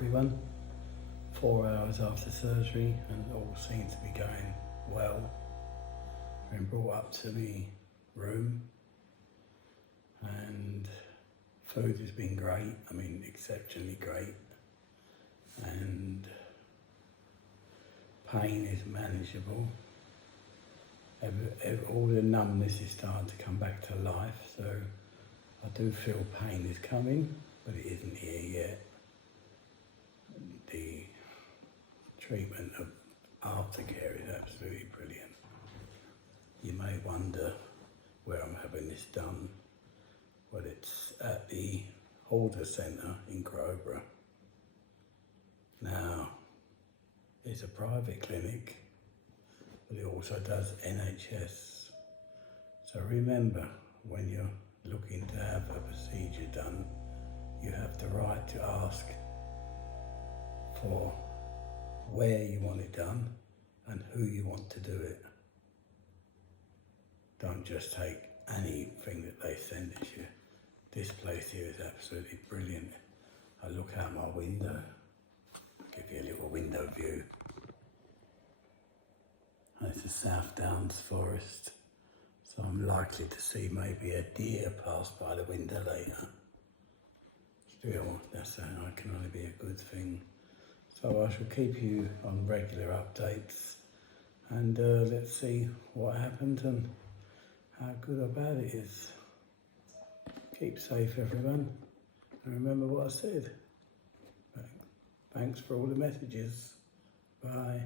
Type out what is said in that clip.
everyone. 4 hours after surgery and all seems to be going well. Been brought up to the room and food has been great, I mean exceptionally great, and pain is manageable. All the numbness is starting to come back to life, so I do feel pain is coming, but it isn't here yet. The treatment of aftercare is absolutely brilliant. You may wonder where I'm having this done. Well, it's at the Halder Centre in Crowborough. Now, it's a private clinic, but it also does NHS. So remember, when you're looking to have a procedure done, you have the right to ask for where you want it done and who you want to do it. Don't just take anything that they send at you. This place here is absolutely brilliant. I look out my window, give you a little window view. It's the South Downs Forest, so I'm likely to see maybe a deer pass by the window later. Still, that can only be a good thing. So I shall keep you on regular updates, and let's see what happened and how good or bad it is. Keep safe, everyone, and remember what I said. Thanks for all the messages. Bye.